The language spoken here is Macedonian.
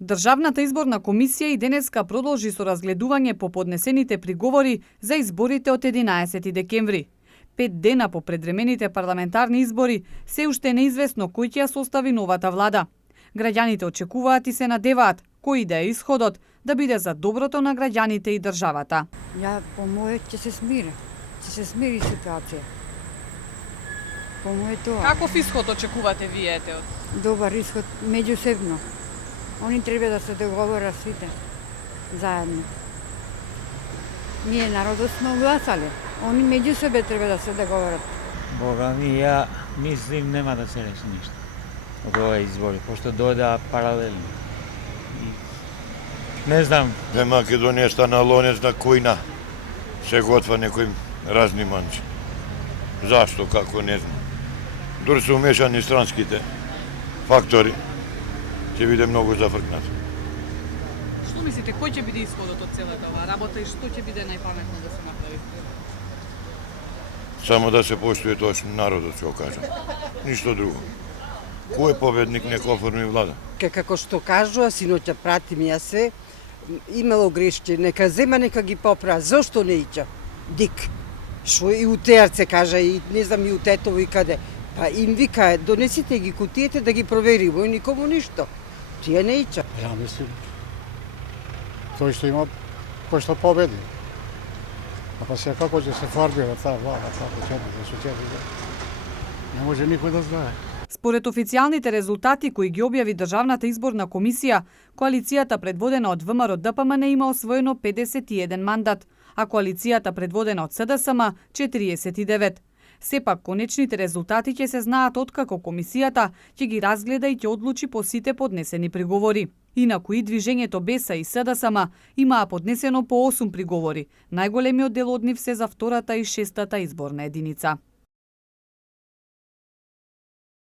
Државната изборна комисија и денеска продолжи со разгледување по поднесените приговори за изборите од 11 декември. 5 дена по предвремените парламентарни избори, се уште неизвестно кој ќе ја состави новата влада. Граѓаните очекуваат и се надеваат кој да е исходот да биде за доброто на граѓаните и државата. Ја по моје ќе се смири ситуација. По моје тоа. Каков исход очекувате вие од? Добар исход меѓусебно. Они треба да се договорат сите заедно. Ние народот сме гласале. Они меѓу себе треба да се договорат. Бога ми, ја мислим нема да се реши ништо од овој избори, пошто дојдаа паралелно. Не знам. Македонија стана лонец на којна. Се готва некои разни манчи. Зашто, како, не знам. Дури се умешани странските фактори, ќе биде многу зафркнат. Што мислите, кој ќе биде исходот од целата оваа работа и што ќе биде најпаметно да се направи? Само да се поштуе тоа што народот ќе кажа. Ништо друго. Кој е победник нека оформи влада? Како што кажува, синоќа пратим ја се, имало грешки, нека зема, нека ги попра. Зошто не ича? Дик. Шо и у Теарце кажа, и не знам и у Тетово и каде. Па им вика, донесите ги кутиите да ги провериме, и никому ништо. Тие не ича. Ја мислим, тој што има, кој што победи. А па сега како ќе се формира таа влада, како ќе да се не може никој да знае. Според официјалните резултати кои ги објави Државната изборна комисија, коалицијата предводена од ВМРО-ДПМН има освоено 51 мандат, а коалицијата предводена од СДСМ 49. Сепак, конечните резултати ќе се знаат откако комисијата ќе ги разгледа и ќе одлучи по сите поднесени приговори. Инаку и движењето БЕСА и СДСМ имаа поднесено по 8 приговори. Најголемиот дел од нив се за втората и шестата изборна единица.